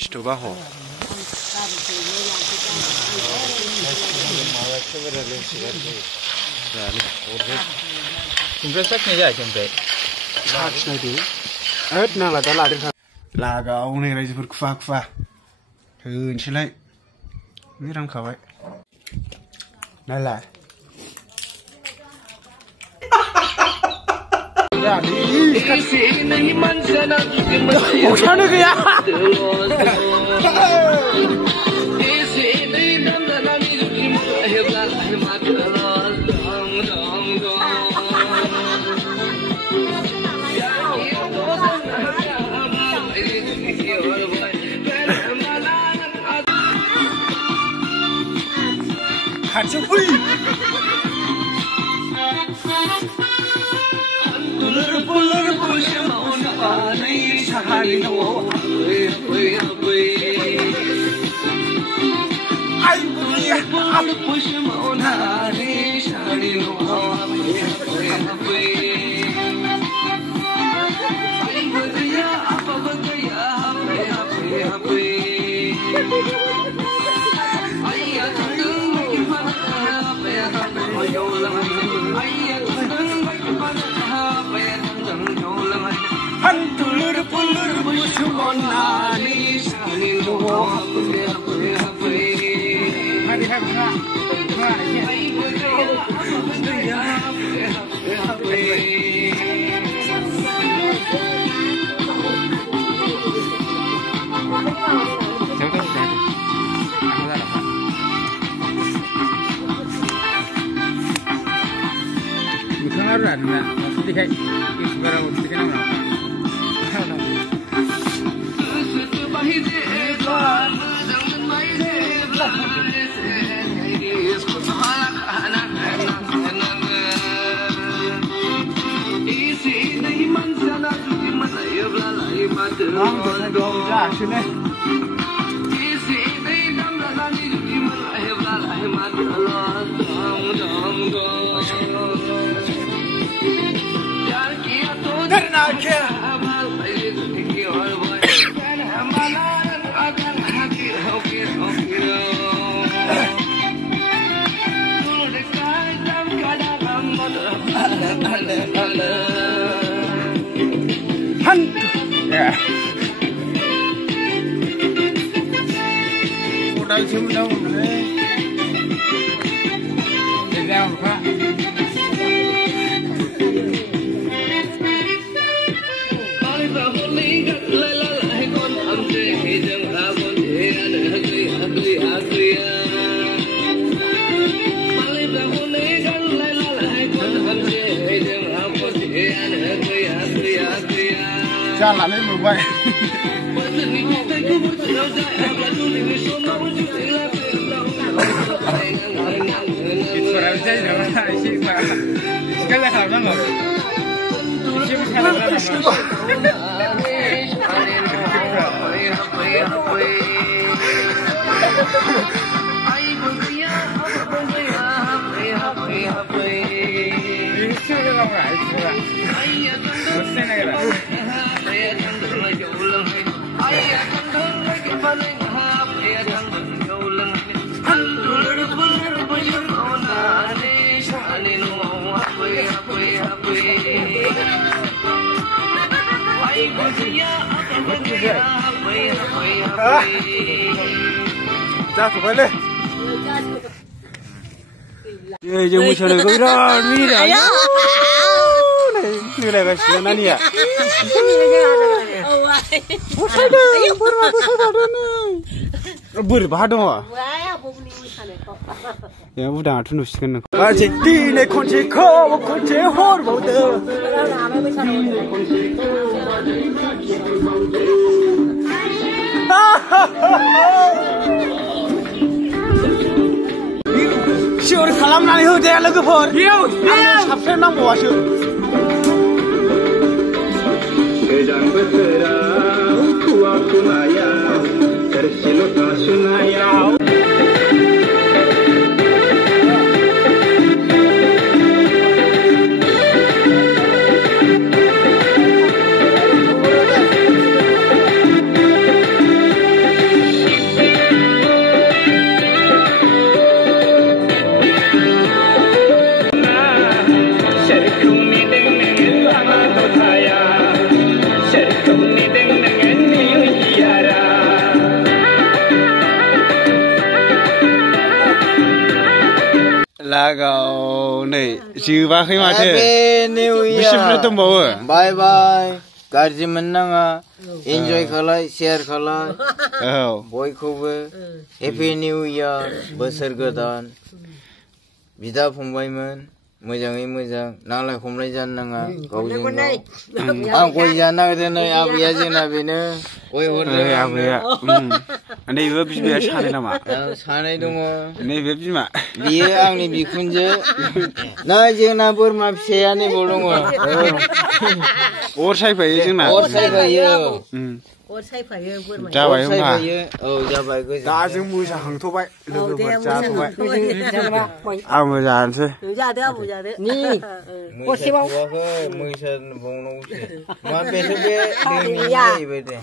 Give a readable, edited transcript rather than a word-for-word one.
Stoba ho. Kumpulan saknya aja kumpulan. Saknya tu. Nang lah dah lari. Laga orang ni rasa berkufa. Insyaallah. Ni ram kawai. Nala. Ya, ni kasih ni manjana. Bukan tu ya. Kacau pui. Bulan push mau nak ni sehari no. Ay punya apa push mau nak ni sehari no. Ay beraya apa beraya apa. Hantur pulur musuhona ni salilu hari hamna Ya. Udah cium dong. Tidak apa. Jalan ni mubah. Itu orang saya dah mana isi mana. Sekali kalau nak. Isi sekali kalau Jatuh balik. Ye, jangan macam ni. Kau dah ni dah. Ni lagi macam mana ni ya? Bukan dah. Bukan dah ni. Berbahadu ah. Ya, bukan tu nusikan. Aje di ne kunci kau, kunci hor bodoh. Siur kalam nani hu dia lagu for. Yo, sampai nang bawa siur. Sejak bertera, tua kunaya, tersilut sunaya. लागाव नै जोबाखै माथो new year बेसे बुरजा दंबावो bye bye गाज्रि मोननाङा enjoy खालाय share खालाय औ बयखौबो हेपि निउ इयार बोसोर गोदान बिदा फंबायमोन मोजाङै मोजां नांलाय खमलाय जानो नाङा गावजों गाव आं गय जानो नागिरदों आबैया जोंना बेनो गय हरदों आबैया नैबे बिमाया सानै नामा सानै दङ नैबे बिमा बियो आंनि बिखुनजो नै जोंना बोरमा फिसाया नैबाव दङ अर सायफायो जोंना अर सायफायो अर सायफायो बोरमा जाबाय होनबा औ जाबाय दा जों मोसाखांथ'बाय लोगोफोर जाथ'बाय आंबो जानोसै जादो आबौ जादो नि मोसा बावनांगौसो मा बेसो बे दैनि जाहैबाय दे